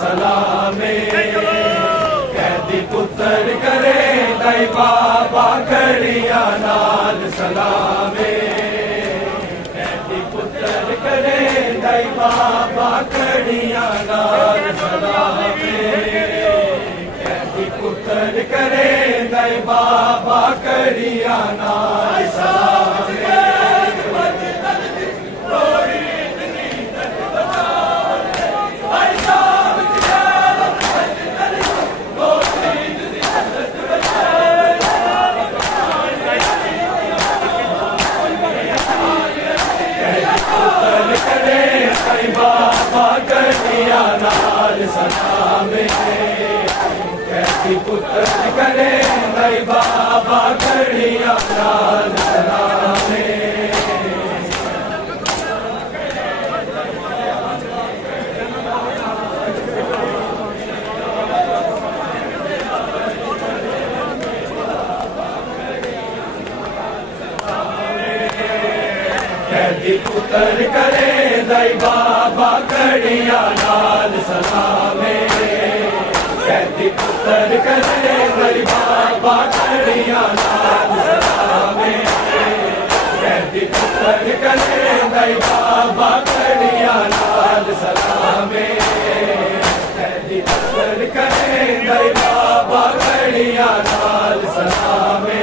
Salameh कैदी पुत्र करे दई बाबा कड़िया नाल सलामे कैदी पुत्र करे दई बाबा कड़िया नाल सलामे कैदी पुत्र करे दई बाबा कड़िया नाल सलामे बाबा कड़िया नाल सलामे कैदी पुत्र करे दई बाबा कड़िया नाल सलामे कैदी पुत्र करे दई बाबा कड़िया नाल सलामे कैदी पुत्र करे दई बाबा कड़िया नाल सलामे कैदी पुत्र करे दई बाबा कड़िया नाल सलामे कैदी पुत्र करे दई बाबा कड़िया नाल सलामे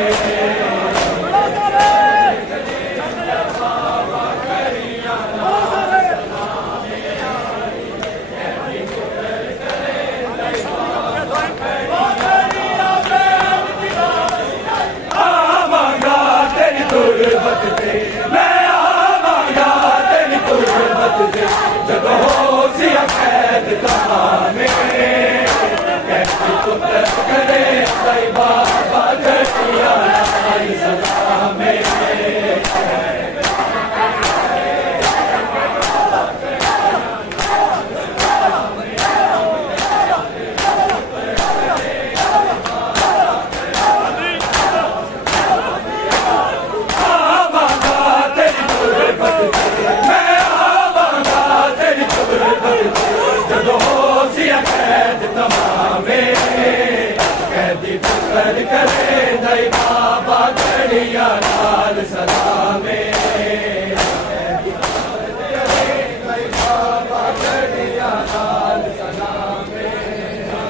मैं आवांगा तेरी तुरबत दे जब हो सिया कैद तमामे कैदी पुत्र करे दई बाबा कड़िया नाल सलामे कैदी पुत्र करे दई बाबा कड़िया नाल सलामे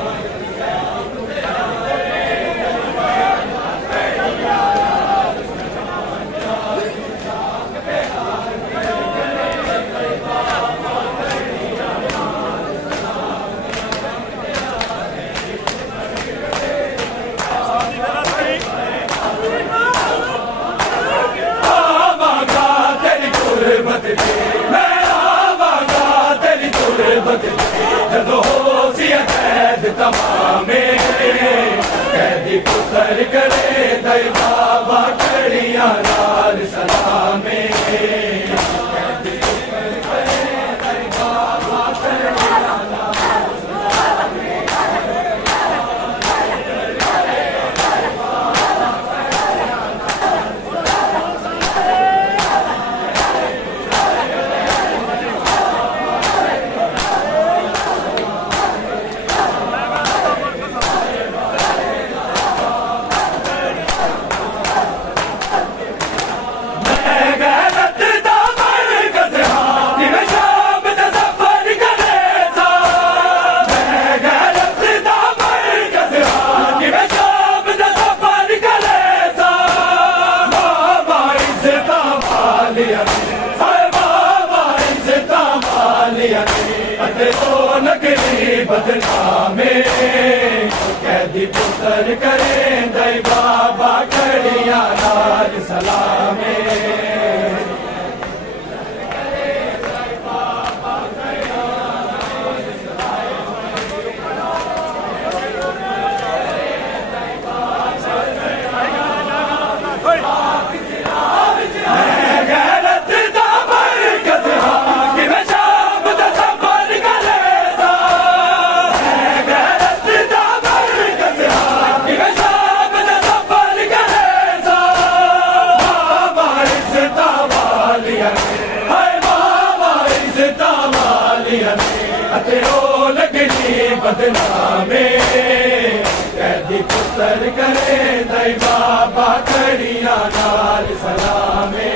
कैदी पुत्र करे दई बाबा कड़िया नाल सलामे मैं आवांगा तेरी तुरबत जब हो सिया कैद तमामे कैदी पुत्र करे दई बाबा कड़िया नाल सलामे कैदी पुत्र करे दई बाबा कड़िया नाल सलामे नगरी बदनामे कैदी पुत्र करे दई बाबा कड़िया नाल सलामे बदनामे कैदी पुत्र करे दई बाबा कड़िया नाल सलामे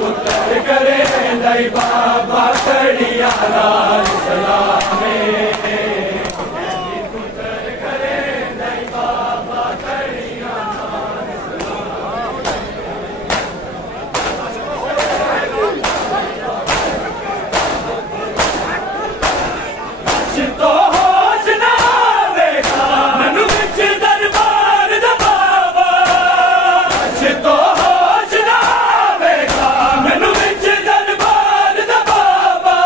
पुत्र करे दई बाबा कड़िया नाल सलामे पुत्र करे दई बाबा कड़िया नाल सलामे तो होश ना देखा मनु विच दरबार दा बाबा तो होश ना देखा मनु विच दरबार दा बाबा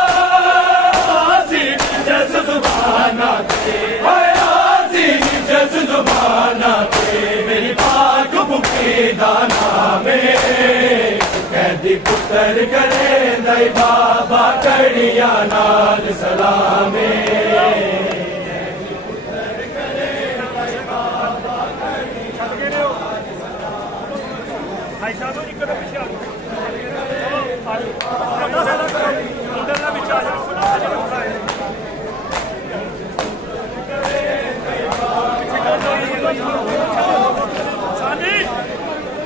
आसी जस जुबाना ते आसी जस जुबाना ते मेरी पाक मुक्ति दाना में कैदी पुत्र करे दई बाबा कड़िया नाल सलामे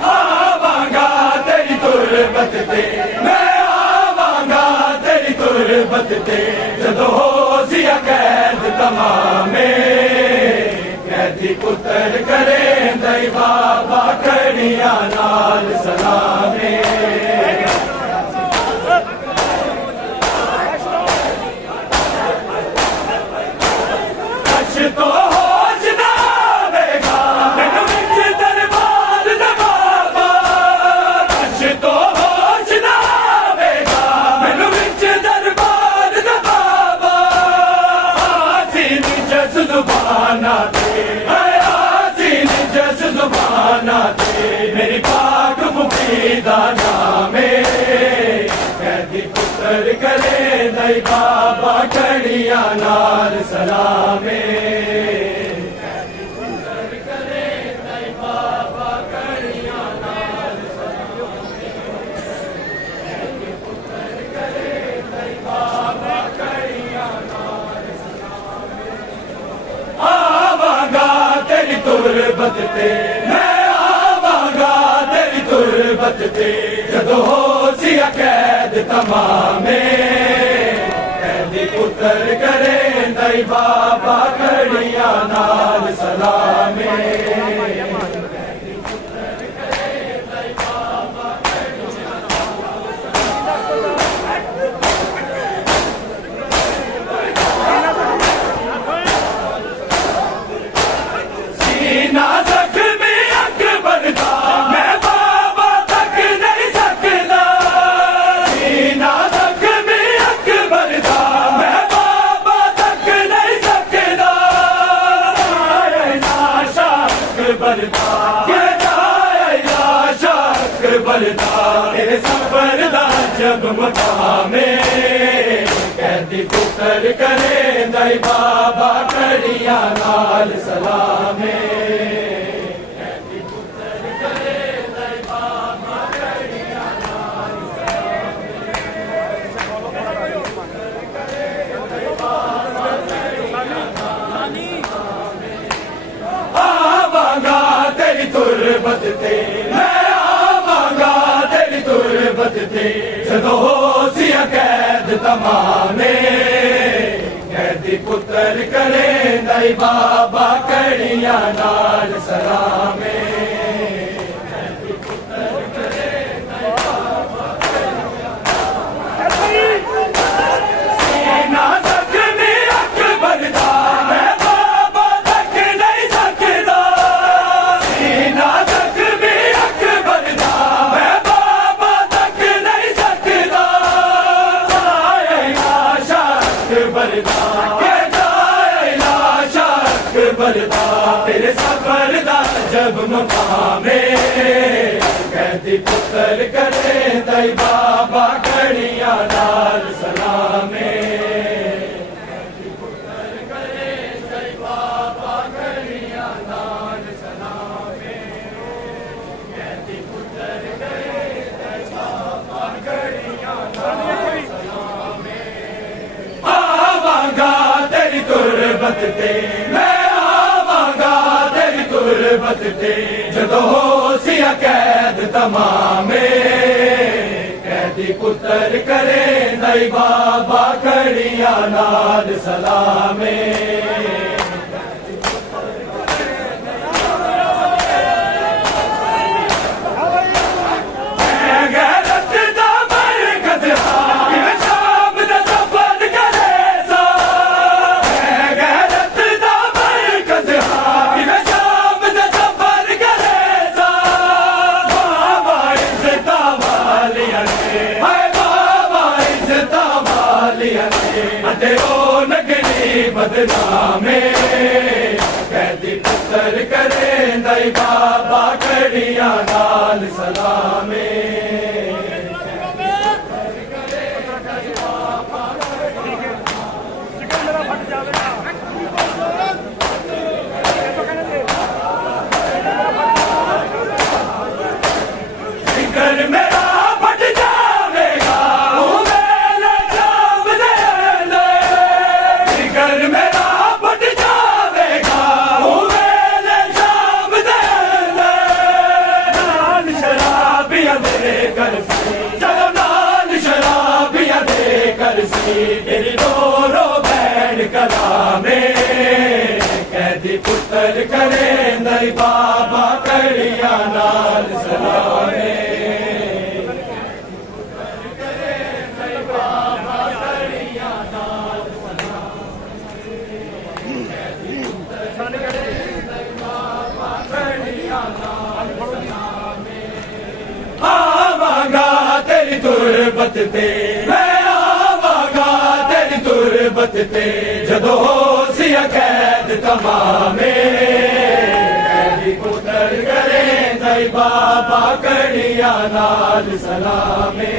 आवांगा तेरी तुरबत ते मैं आवांगा तेरी तुरबत ते जदों होशिया कैद तमामे कैदी पुत्र करे दई बाबा कड़िया नाल सलामे तो होश ना देखा मैनू विच दरबार दा बाबा तो होश ना देखा मैनू विच दरबार दा बाबा आसी जस जुबाना ते आसी जस जुबाना ते मेरी पाक मुक्ति दा नाम कैदी पुत्र करे दई बाबा कड़िया नाल सलामे तुरबत ते मैं आवांगा तेरी तुरबत ते जदों होशिया कैद तमामे कैदी पुत्र करे दई बाबा कड़िया नाल सलामे तेरे सफर दा जब मकामे कैदी पुत्र करे दई बाबा कड़िया नाल सलामे कैदी पुत्र करे दई बाबा कड़िया नाल सलामे आवांगा तेरी तुरबत ते तुरबत ते जदों होशिया कैद तमामे कैदी पुत्र करे दई बाबा कड़िया नाल सलामे कैदी पुत्र करे दई बाबा कड़िया सीना जख्मी अकबर दा मैं बाबा तक नहीं सकदा सीना जख्मी अकबर दा मैं तेरे सफर दा नो नामे कहती पुत्र करे दई बाबा कड़िया नाल सलामे तुरबत ते मैं आवांगा तेरी तुरबत ते जदों होसिया कैद तमामे कहती पुत्र करे दई बाबा कड़िया नाल सलामे बदनामे कहती पुत्र करे दई बाबा कड़िया नाल सलामे तेरी रो रो बैठ कलामे कहती पुत्र करे दई बाबा कड़िया नाल सलामे आवांगा तेरी तुरबत ते तुरबत ते जदों होसिया कैद तमामे कहती पुत्र करे दई बाबा कड़िया नाल सलामे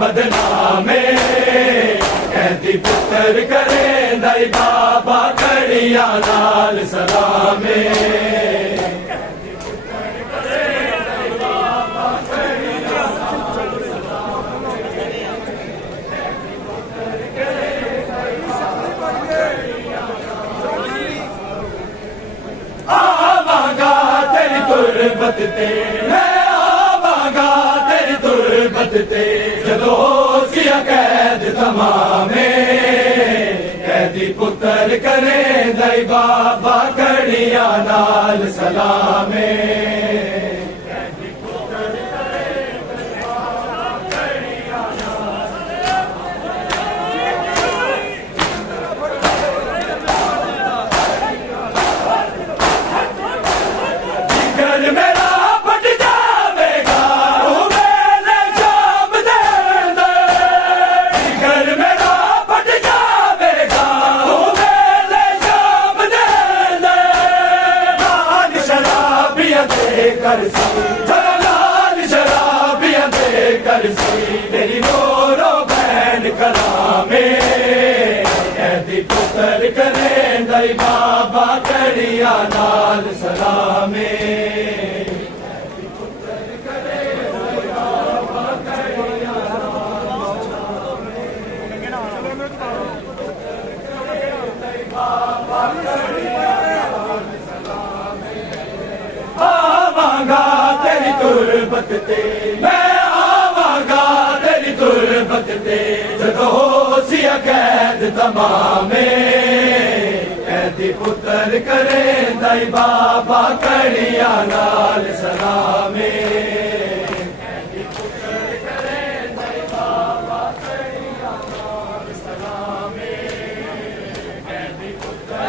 बदनामे कहती पुत्र करे दई बाबा कड़िया नाल सलामे आवांगा तेरी तुरबत ते तुरबत ते जदों होसिया कैद तमामे कहती पुत्र करे दई बाबा कड़िया नाल सलामे लाल शराबिया दे कर सी तेरी रो रो बैठ कलामे कहती पुत्र करे दई बाबा कड़िया कड़िया नाल सलामे आवांगा तेरी तुरबत ते मैं आवांगा तेरी तुरबत ते जदों होसिया कैद तमामे कैदी पुत्र करे दाई बाबा कड़िया नाल सलामे कैदी पुत्र करे दाई बाबा कड़िया नाल सलामे कैदी पुत्र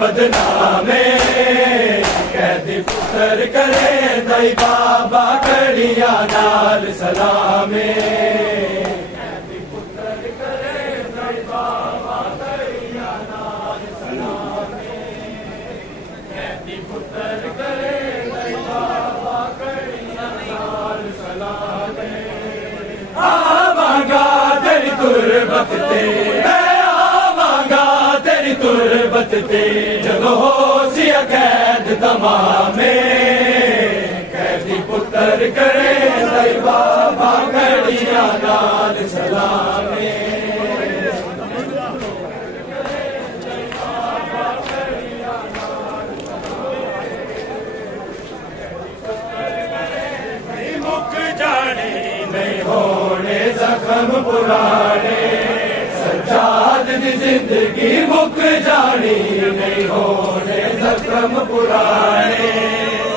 बदनामे कैदी पुत्र करे दाई बाबा कड़िया नाल सलामे कैदी पुत्र करे दाई बाबा कड़िया नाल सलामे कैदी पुत्र करे दाई बाबा कड़िया नाल सलामे आवांगा तेरी तुरबत ते तुरबत ते जदों होसिया कैद तमामे कैदी पुत्र करे दाई बाबा कड़िया नाल सलामे मुक जाने नहीं होने जख्म पुराने सज्जाद दी जिंदगी मुक जानी नहीं होने जख्म पुराने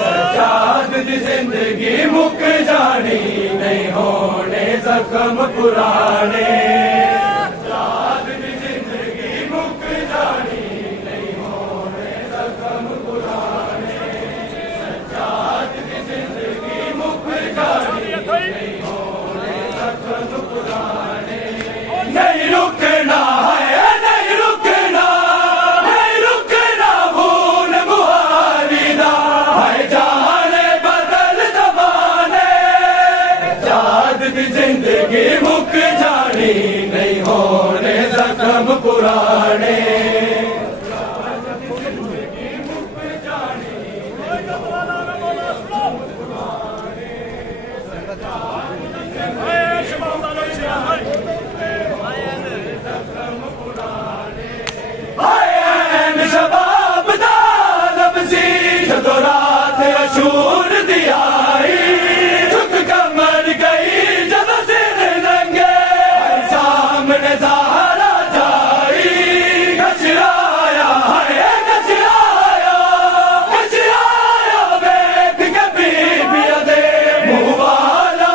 सज्जाद दी जिंदगी मुक जानी नहीं होने जख्म पुराने सज्जाद दी जिंदगी मुक जानी नहीं होने जख्म पुराने सज्जाद दी जिंदगी मुक जानी नहीं होने जख्म पुराने नहीं रुकना है नहीं रुकना नहीं रुकना भूल मुहारिदा है जाने बदल जमाने जाद की जिंदगी मुक जानी नहीं होने जख्म पुराने शबाब दा लफ्ज़ी जदों रात अशूर दी आई झुक कमर गई जदों सिर नंगे सामने ज़हरा जाई घचराया है घचराया घचराया बैठ के बीबिया दे मुँह वाला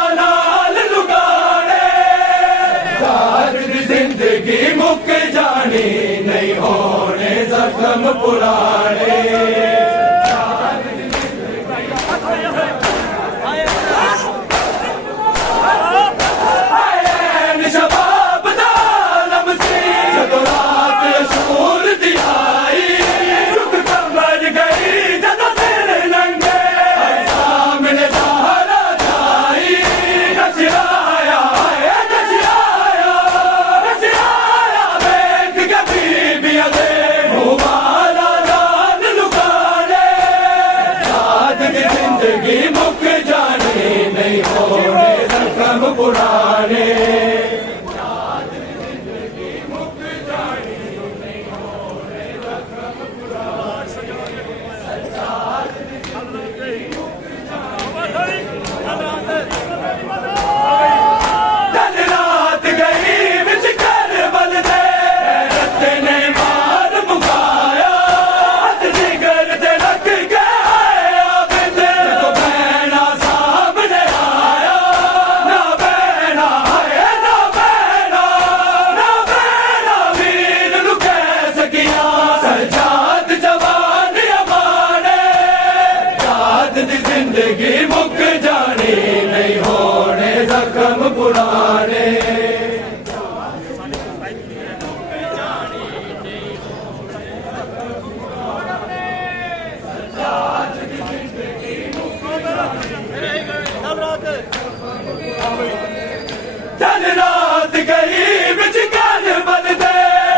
चल रात गई बिच काल बददे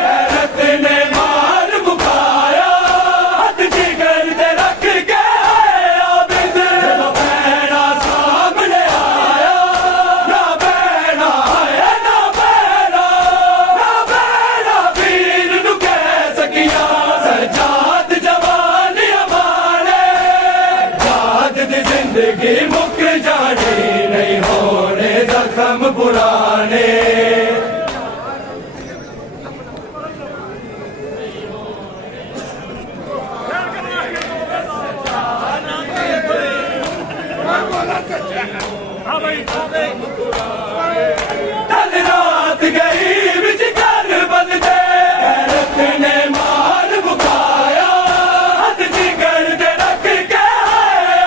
गैरत ने मार मुकाया हथ जिगर ते रख के आबिद जदों भैणा सामने आया ना भैणा आया ना भैणा वीर नू कह सकिया सजाद जवान अमाने याद दी जिंदगी मुक जानी नहीं होने जख्म पुराने कल रात गई बिच काल बददे गैरत ने मार मुकाया हथ जिगर ते रख के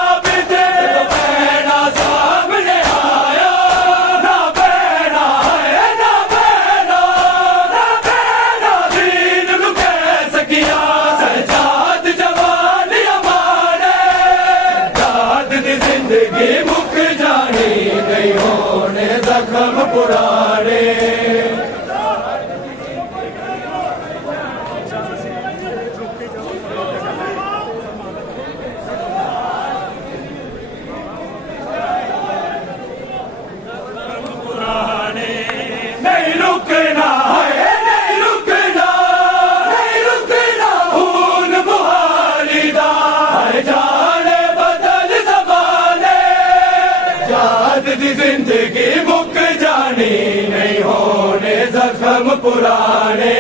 आबिद जदों भैणा सामने आया ना भैणा आया ना भैणा वीर नू कह सकिया सजाद जवान अमाने याद दी जिंदगी मुक जानी नहीं होने जख्म पुराने नहीं रुकना है नहीं रुकना नहीं रुकना खून मुहाली दा है जाने बदल ज़माने याद दी जिंदगी मुक जानी नहीं होने जख्म पुराने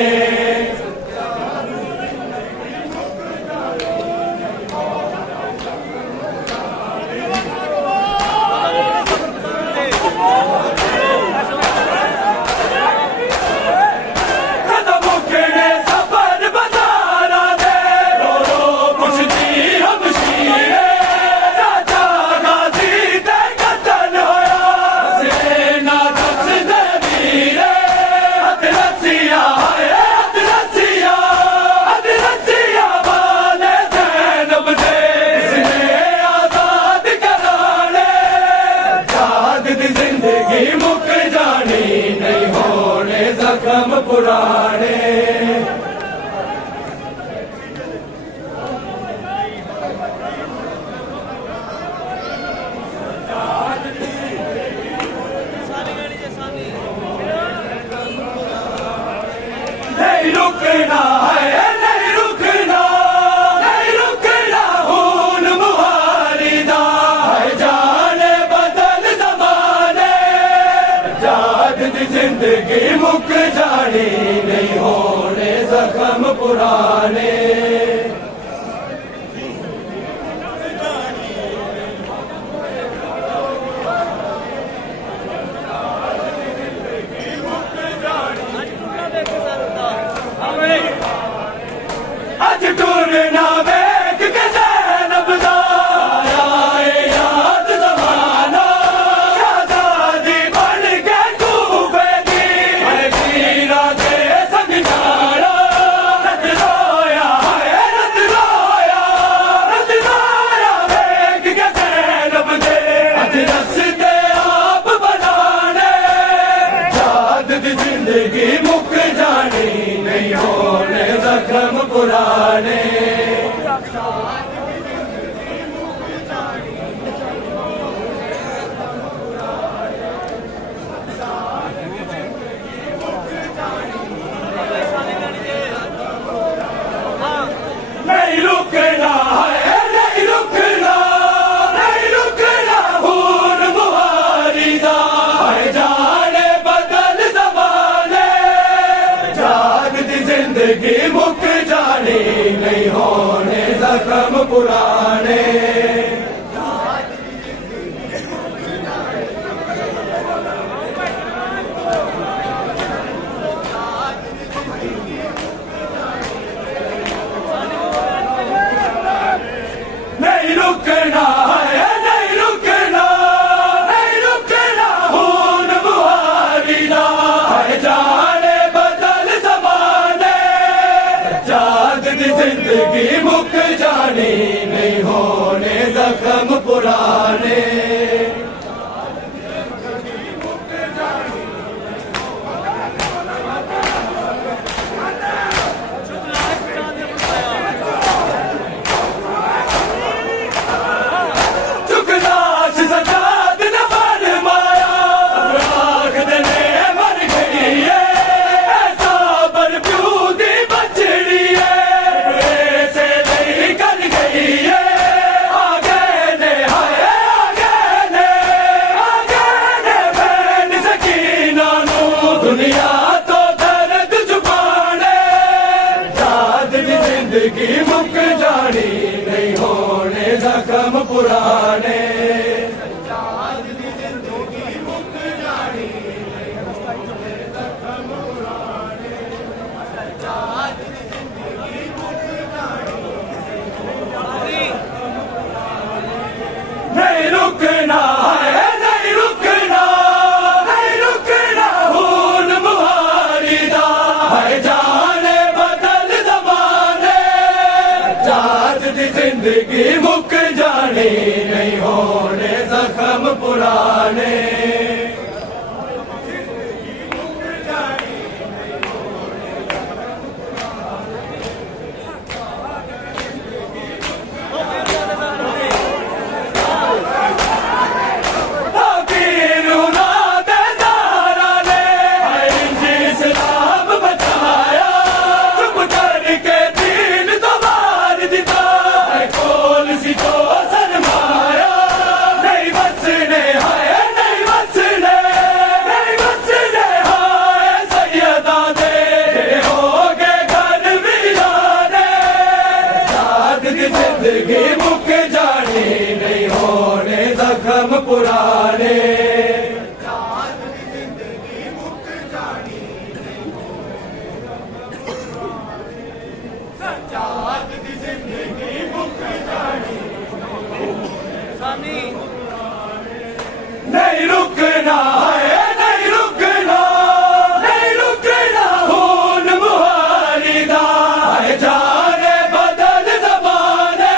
जख्म पुराने नहीं रुकना है नहीं रुकना नहीं रुकना खून मुहाली दा है जाने बदल ज़माने याद दी जिंदगी मुक जानी नहीं होने जख्म पुराने अज टूरना वेख के ज़ैनब दा आया ए याद ज़माना शहज़ादी बन के कूफे दी है वीरा दे संग जाना नज़रों जख्म पुराने। जिंदगी मुक जानी नहीं होने जख्म पुराने। जिंदगी मुक जानी नहीं सजाद दी जिंदगी मुक जानी नहीं रुकना है, नहीं रुकना, नहीं रुकना खून मुहारी दा है जाने बदल ज़माने।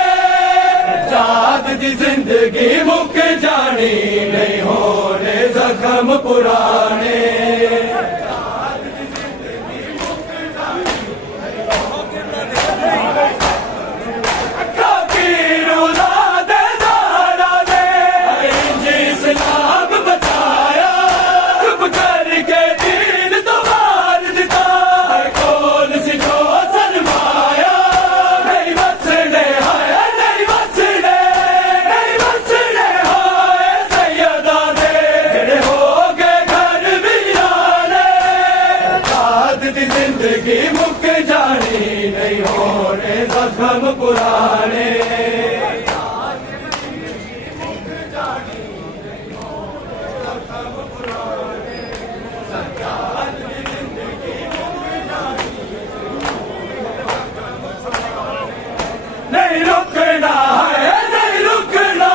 जाद दी जिंदगी मुक जानी नहीं होने जख्म पुराने। जिंदगी मुक जानी नहीं होने जख्म पुराने। नहीं रुकना है, नहीं रुकना,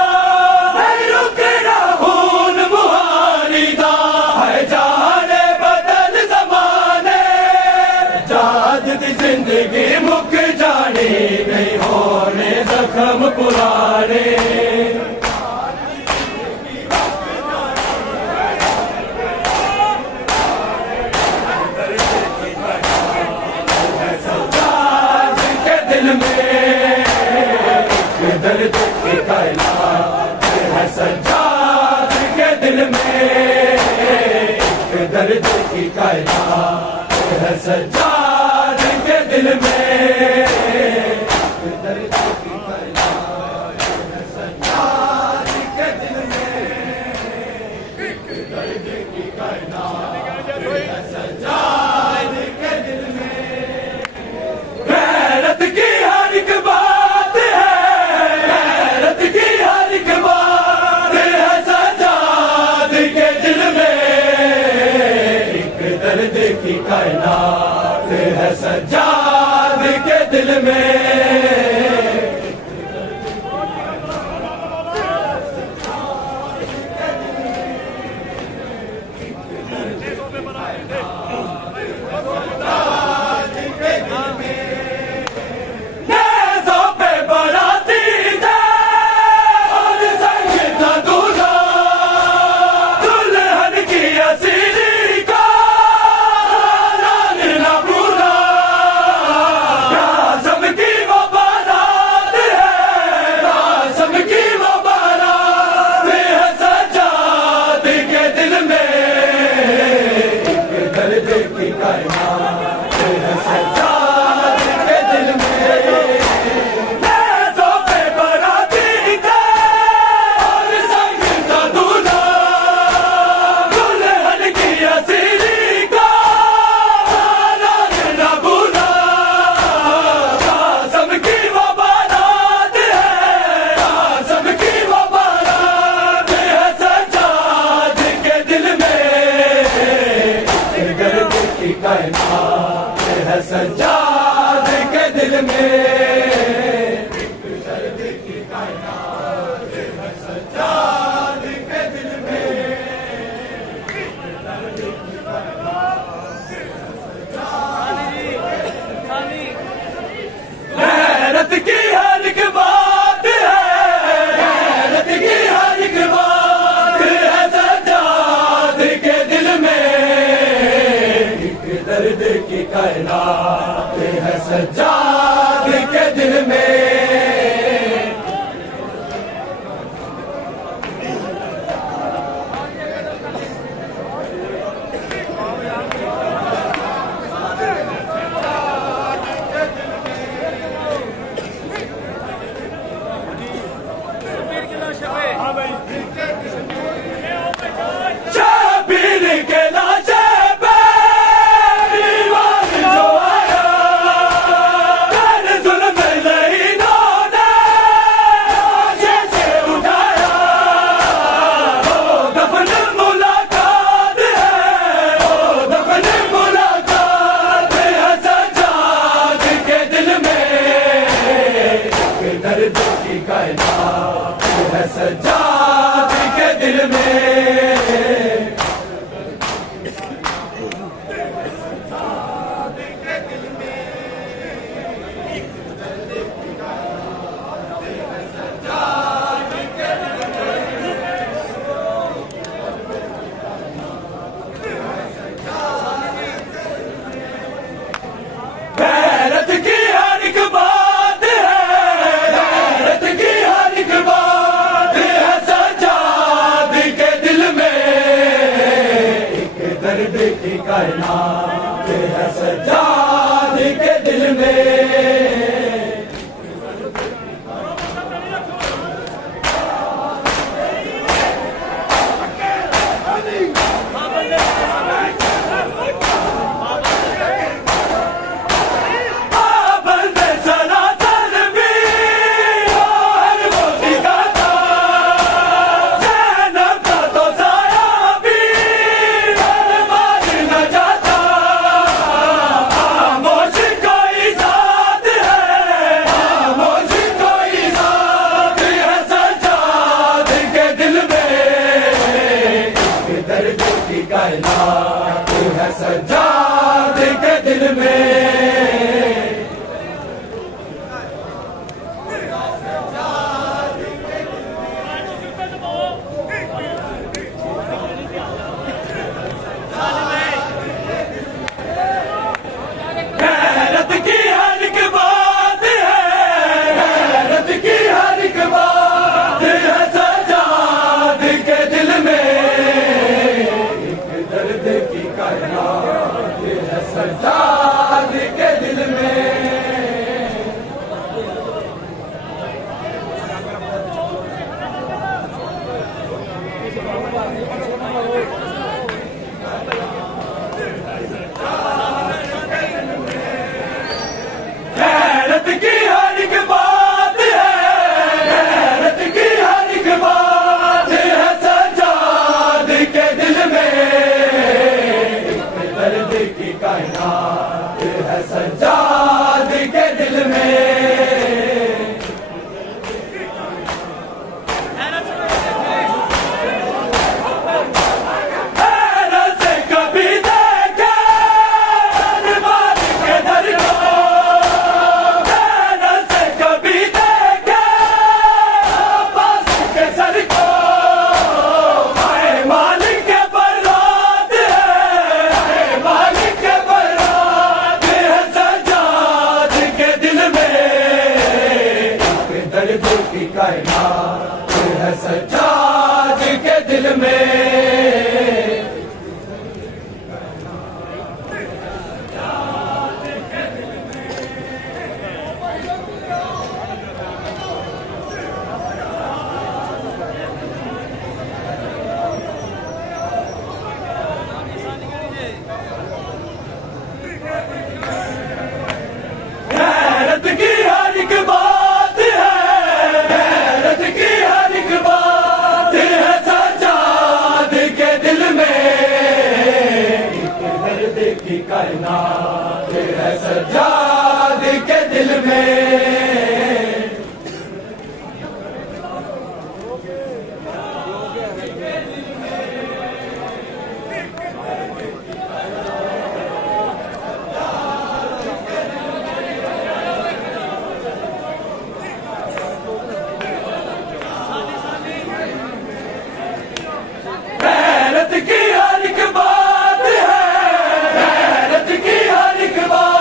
नहीं रुकना खून मुहारी दा है जाने बदल ज़माने। जाद दी जिंदगी मुक जानी नहीं होने जख्म पुराने। दर्द की कायनात है सज्जाद के दिल में, दर्द की कायनात है सज्जाद के दिल में, दर्द की कायनात है सज्जाद के दिल में, दर्द की कायनात है सज्जाद के दिल में। गैरत की हर एक बात की कायनात है सज्जाद के दिल में। नेज़ों पे बराती थे और संग था दूल्हा, दुल्हन की असीरी का कायनात है सज्जाद के दिल में। दर्द की कायनात है सज्जाद के दिल में। गैरत की हर एक बात दर्द की कायनात है सज्जाद के दिल में। दर्द की कायनात है सज्जाद के दिल में। गैरत की हर एक बात है, गैरत की हर एक बात है सज्जाद के दिल में। दर्द की कायनात है सज्जाद के दिल में। गैरत की हर एक बात है, गैरत की हर एक बात है सज्जाद के दिल में। दर्द की कायनात है सज्जाद के दिल में। दर्द की कायनात है सज्जाद के दिल में। गैरत की हर एक बात है, गैरत की हर एक बात है सज्जाद के दिल में। दर्द की कायनात है सज्जाद के दिल में। गैरत की हर एक बात है, गैरत की हर एक बात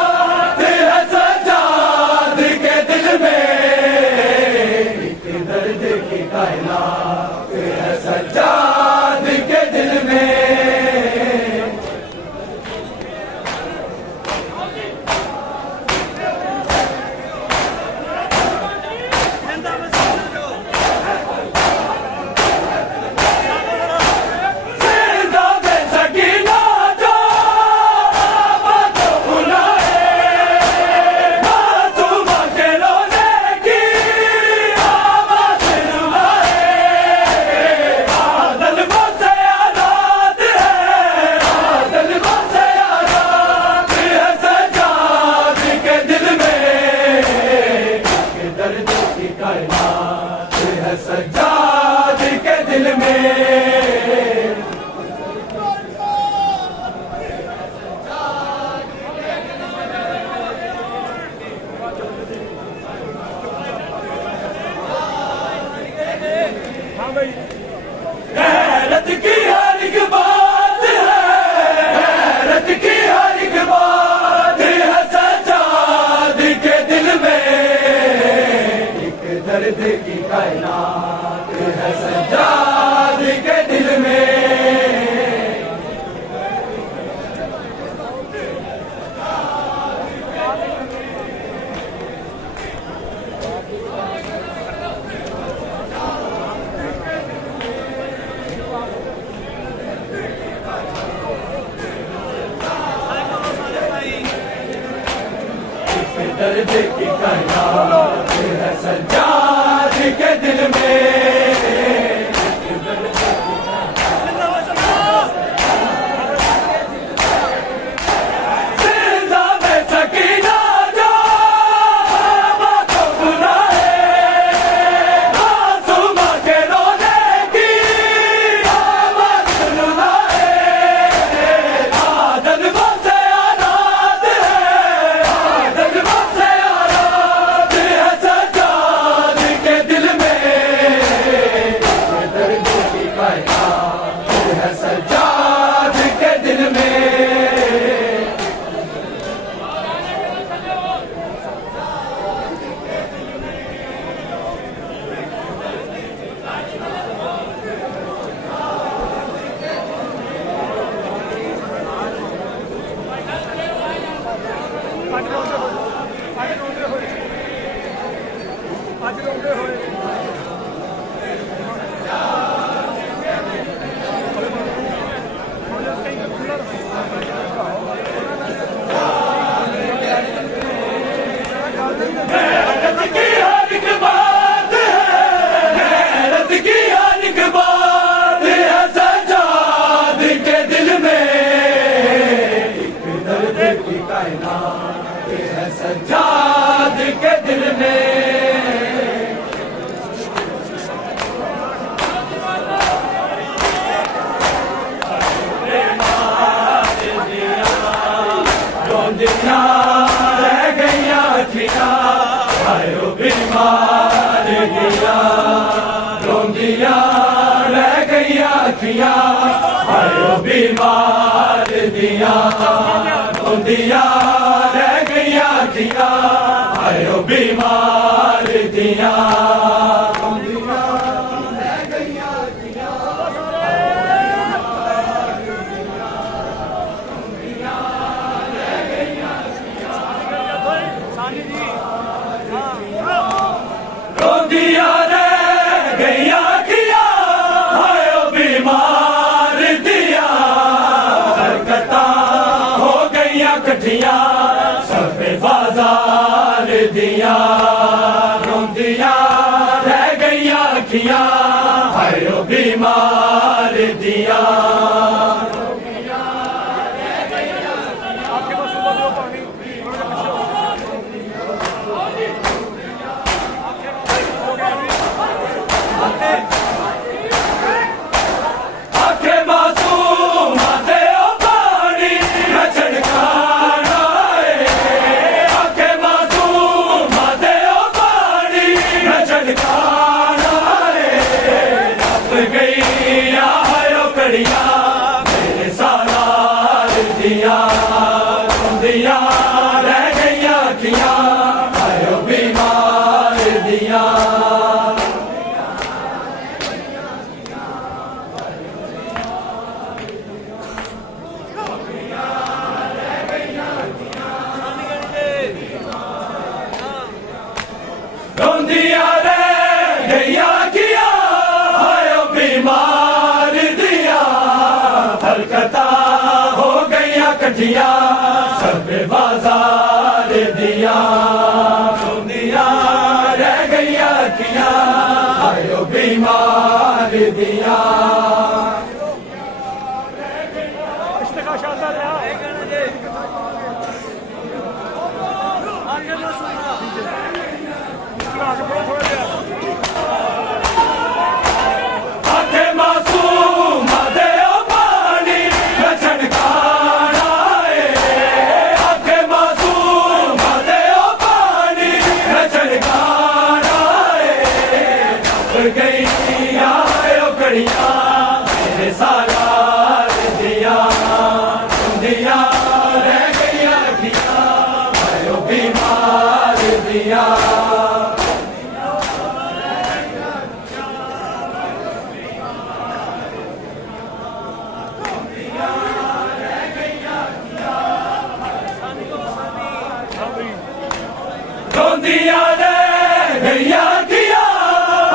है सज्जाद के दिल में। सज्जाद के दिल में रोंदियां रह गईया अखियां, आयो बीमार दिया। रोंदियां रह गईया अखियां, आयो बीमार दिया। रोंदियां रह गईया अखियां, आयो बीमार दिया। रोंदियां रह गईया अखियां, आयो बीमार दिया। हरकतां हो गईया कठियां, सब बाजार दिया। रोंदियां रह गईया अखियां, आयो बीमार दिया। मेरे सालार दिया। रोंदियां रह गईया अखियां, आयो बीमार दिया। रोंदियां रह गईया अखियां, आयो बीमार दिया। हरकतां हो गईया कठियां, सब बाजार दिया। रोंदियां रह गईया अखियां, आयो बीमार दिया। मेरे सालार दिया। रोंदियां रह गईया अखियां, आयो बीमार दिया। रोंदियां रह गईया अखियां,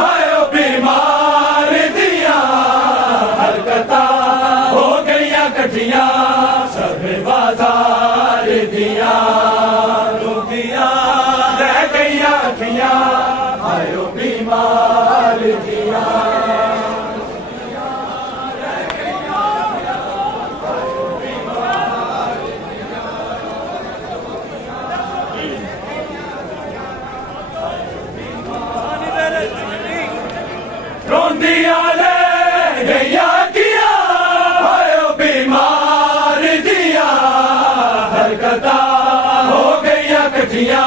आयो बीमार दिया। हरकतां हो गईया कठियां, सब बाजार दिया। रोंदियां रह गईया अखियां, आयो बीमार दिया। रोंदियां रह गईया अखियां, आयो बीमार दिया। हरकतां हो गईया कठियां,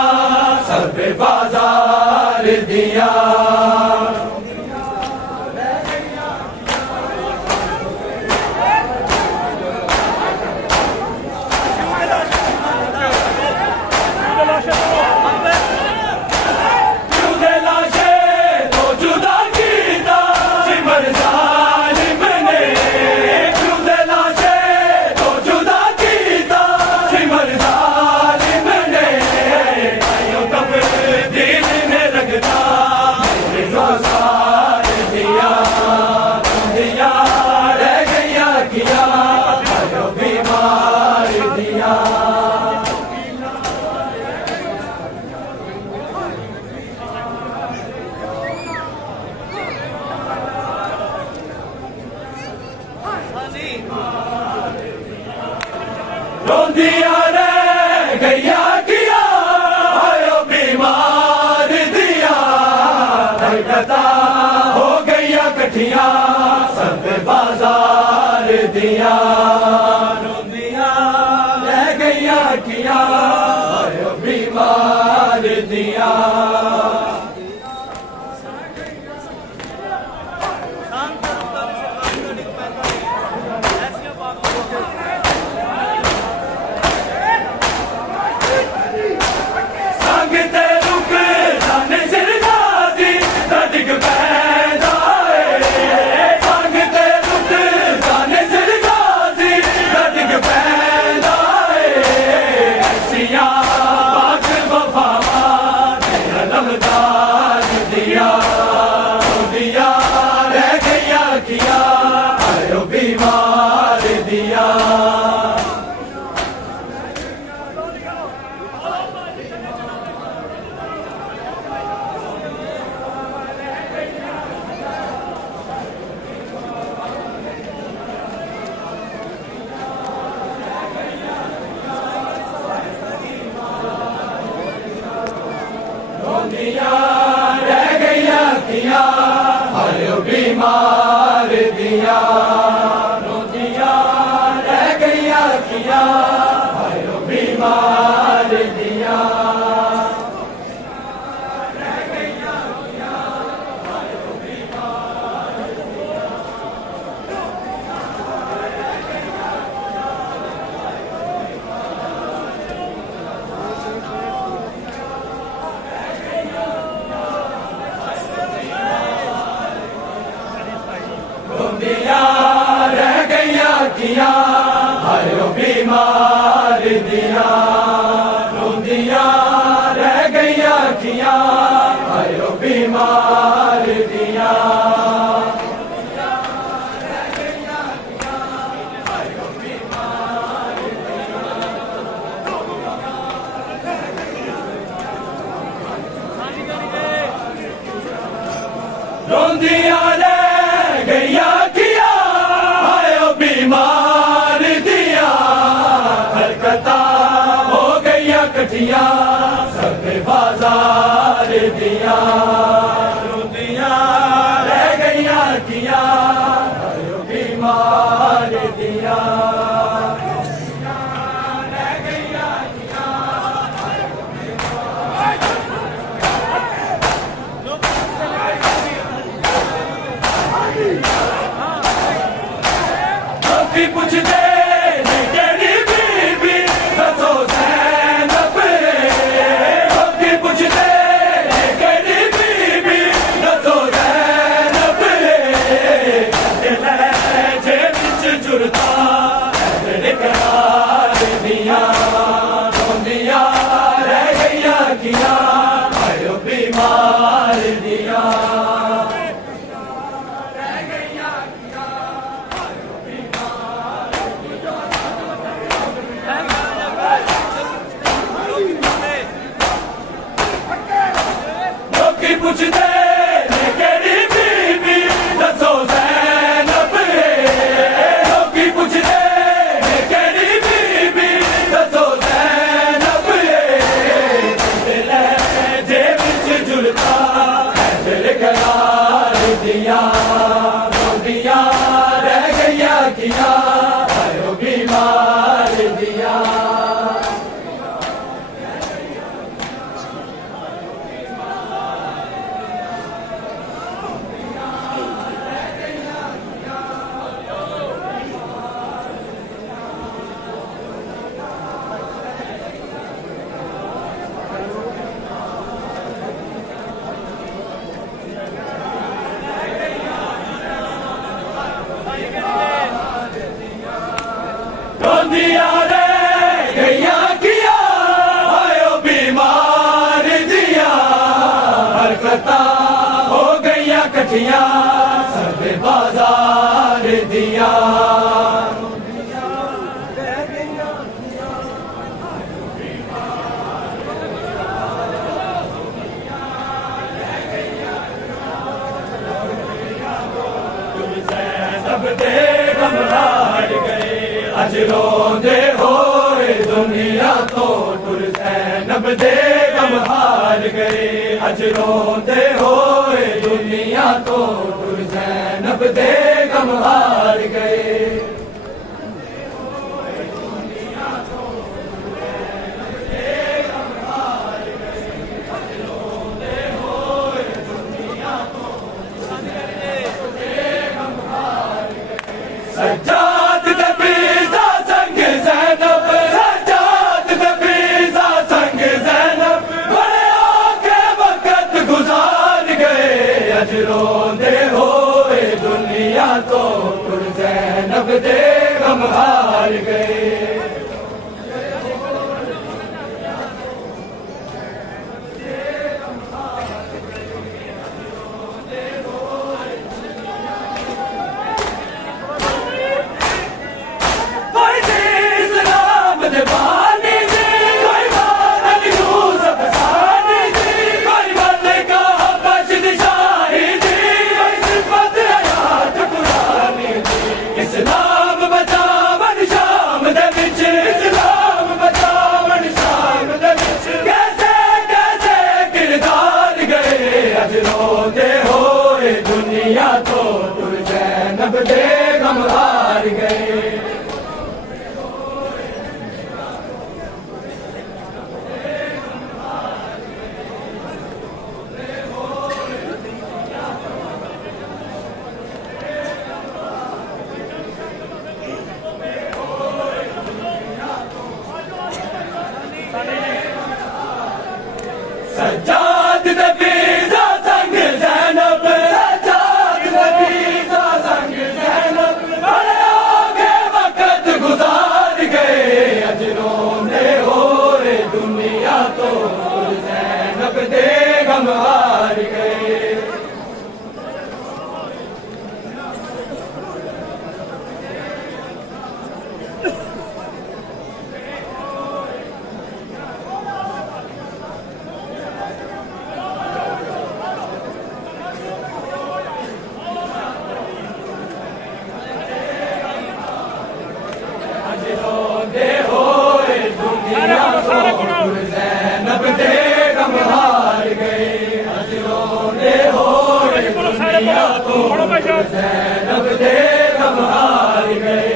सब बाजार दिया। रोंदिया रह गैया किया आयो बीमार दिया हरकता हो गैया कठिया सब बाजार दिया रोंदिया रह गैया किया आयो बीमार दिया रह गैया किया आयो बीमार दिया रोंदिया रह गैया किया आयो बीमार दिया रह गैया किया आयो बीमार दिया रोंदिया रह गैया किया आयो बीमार दिया रोंदिया रह गैया किया आयो बीमार दिया हरकता हो गैया कठिया सब बाजार दिया रोंदिया रह गैया किया आयो बीमार दिया पूछते तेरी बीबी दसो ज़ैनब पूछते तेरी बीबी दसो ज़ैनब जे बिच जुड़ता करार दिया रोंदिया रह गैया किया आयो बीमार दिया पूछते तेरी बीबी दसो ज़ैनब पूछते तेरी बीबी दसो ज़ैनब जे बिच जुड़ता करार दिया रोंदिया रह गैया किया आयो बीमार दिया रोंदिया रह गैया किया आयो बीमार दिया हरकता हो गैया कठिया सब बाजार दिया तुम ज़ैनब दे गमरा अज रोंदे होए दुनिया तो टुर ज़ैनब दे गम हार गए। अज रोंदे होए दुनिया तो टुर ज़ैनब दे गम हार गए। सज्जाद नफीसा संग ज़ैनब, सज्जाद नफीसा संग ज़ैनब बड़े आके वक़्त गुजार गए। अज रोंदे होए दुनिया तो टुर ज़ैनब दे गम हार गए। दुनिया तो टुर ज़ैनब दे गम हार गए। सज्जाद नफीसा संग ज़ैनब, सज्जाद नफीसा संग ज़ैनब बड़े आगे वक़्त गुजार गए। अज रोंदे होए दुनिया तो टुर ज़ैनब दे गम हार गए। ज़ैनब दे गम हार गए। अज रोंदे होए दुनिया तो ज़ैनब दे गम हार गए।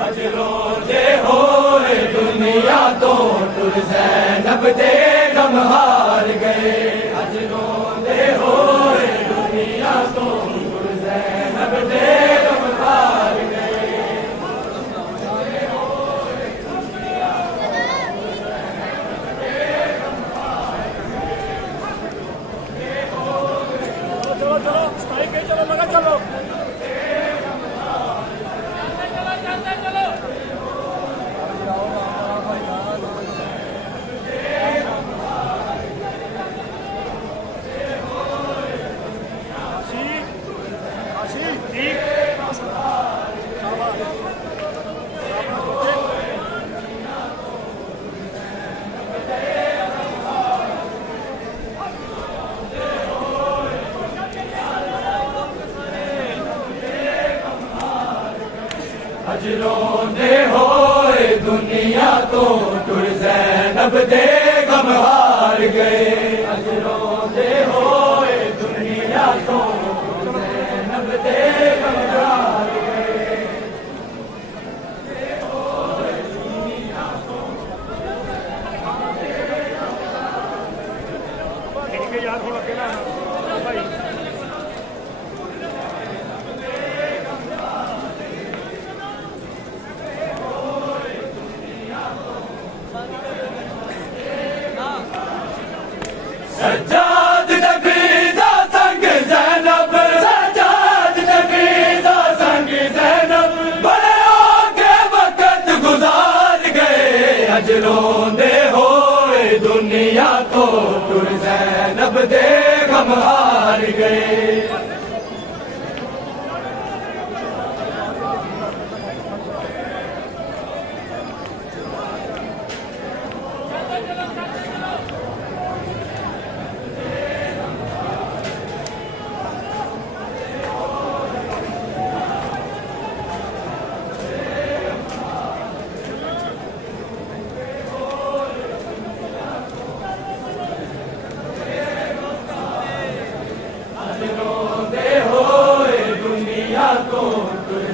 अज रोंदे होए दुनिया तो टुर ज़ैनब दे गम हार गए। अज रोंदे होए दुनिया तो टुर ज़ैनब दे गम हार गए। चलो चलो स्ट्राइक है, चलो लगा चलो। अज रोंदे होए दुनिया तो टुर ज़ैनब दे गम हार गए। अज रोंदे होए दुनिया तो टुर ज़ैनब दे गम हार गए। यार थोड़ा अकेला भाई। सज्जाद नफीसा संग गम हार गए। रोंदे होए दुनिया तो तुर